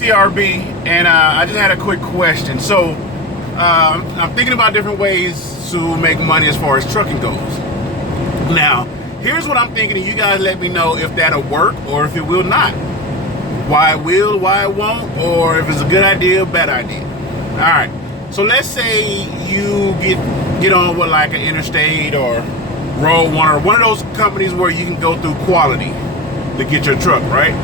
TRB, and I just had a quick question. So I'm thinking about different ways to make money as far as trucking goes. Now, here's what I'm thinking, and you guys let me know if that'll work or if it will not. Why it will, why it won't, or if it's a good idea or bad idea. All right. So let's say you get on with like an Interstate or Road One or one of those companies where you can go through quality to get your truck, right?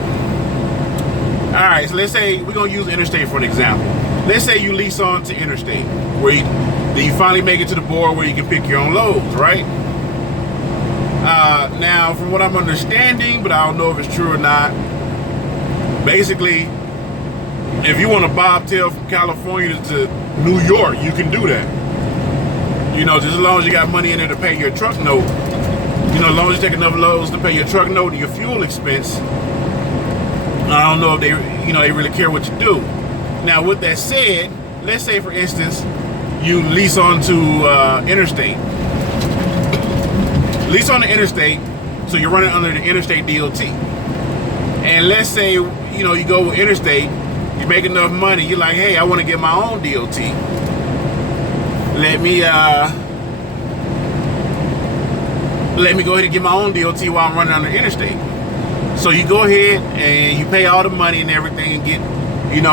All right, so let's say we're gonna use Interstate for an example. Let's say you lease on to Interstate, where you finally make it to the board where you can pick your own loads, right? Now, from what I'm understanding, but I don't know if it's true or not, basically, if you want to bobtail from California to New York, you can do that. You know, just as long as you got money in there to pay your truck note, you know, as long as you take enough loads to pay your truck note and your fuel expense, I don't know if they really care what you do. Now, with that said, let's say, for instance, you lease onto Interstate. Lease on the Interstate, so you're running under the Interstate DOT. And let's say, you go with Interstate, you make enough money, you're like, hey, I want to get my own DOT. Let me go ahead and get my own DOT while I'm running under Interstate. So you go ahead and you pay all the money and everything and get,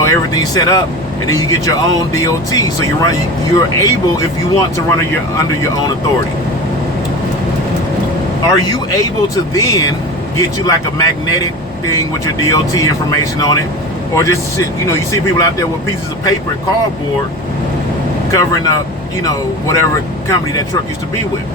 everything set up, and then you get your own DOT. So you're able, if you want, to run under your own authority. Are you able to then get you like a magnetic thing with your DOT information on it, or just sit, you see people out there with pieces of paper and cardboard covering up, whatever company that truck used to be with.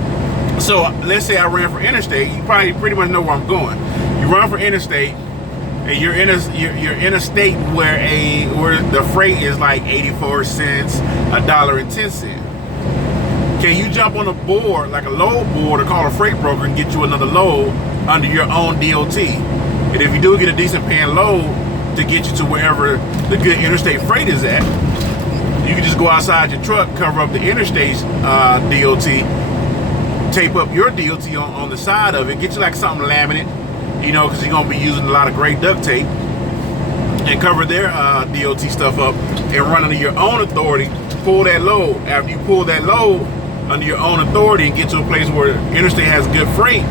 So let's say I ran for Interstate. You probably pretty much know where I'm going. You run for Interstate, and you're in a state where the freight is like 84 cents, $1.10. Can you jump on a board, like a load board, or call a freight broker and get you another load under your own DOT? And if you do get a decent paying load to get you to wherever the good interstate freight is at, you can just go outside your truck, cover up the interstate's DOT, tape up your DOT on the side of it, get you like something laminate, because you're going to be using a lot of gray duct tape, and cover their DOT stuff up and run under your own authority, pull that load. After you pull that load under your own authority and get to a place where Interstate has good freight,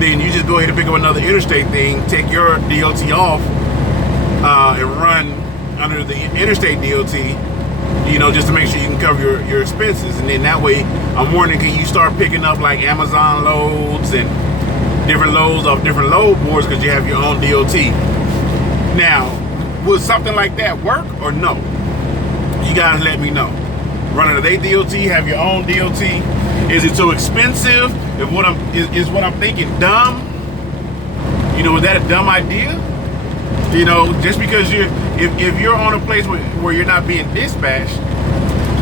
then you just go ahead and pick up another Interstate thing, take your DOT off, and run under the Interstate DOT, just to make sure you can cover your expenses. And then that way, I'm wondering, can you start picking up like Amazon loads and different loads off different load boards because you have your own DOT? Now, would something like that work or no? You guys let me know. Run under their DOT, have your own DOT. Is it too expensive? Is what I'm thinking dumb? Is that a dumb idea? Just because if you're on a place where you're not being dispatched,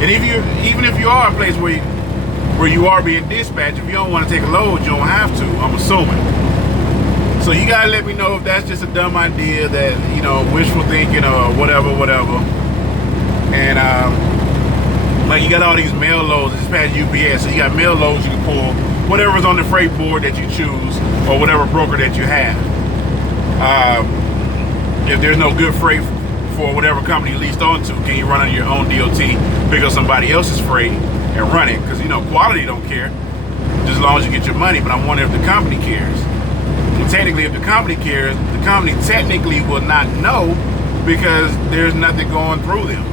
and even if you are a place where you are being dispatched, if you don't want to take a load, you don't have to, I'm assuming. So you gotta let me know if that's just a dumb idea, that wishful thinking or whatever. And like, you got all these mail loads, it's past UPS, so you got mail loads you can pull, whatever's on the freight board that you choose, or whatever broker that you have. If there's no good freight for whatever company you leased onto, can you run under your own DOT, pick up somebody else's freight and run it? Because quality don't care, just as long as you get your money. But I'm wondering if the company cares. And technically, if the company cares, the company technically will not know, because there's nothing going through them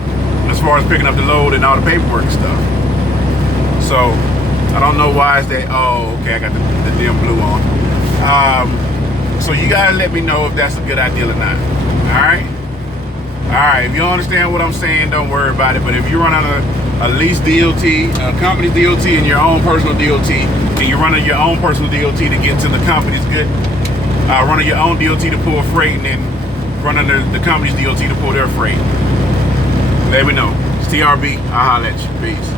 as far as picking up the load and all the paperwork and stuff. So I don't know why is that. Oh, okay, I got the dim blue on. So you guys let me know if that's a good idea or not. All right. If you don't understand what I'm saying, don't worry about it. But if you run on a lease DOT, a company DOT, and your own personal DOT, and you run on your own personal DOT to get to the company's good, run on your own DOT to pull freight, and then run under the company's DOT to pull their freight, let me know. It's TRB. I'll holler at you. Peace.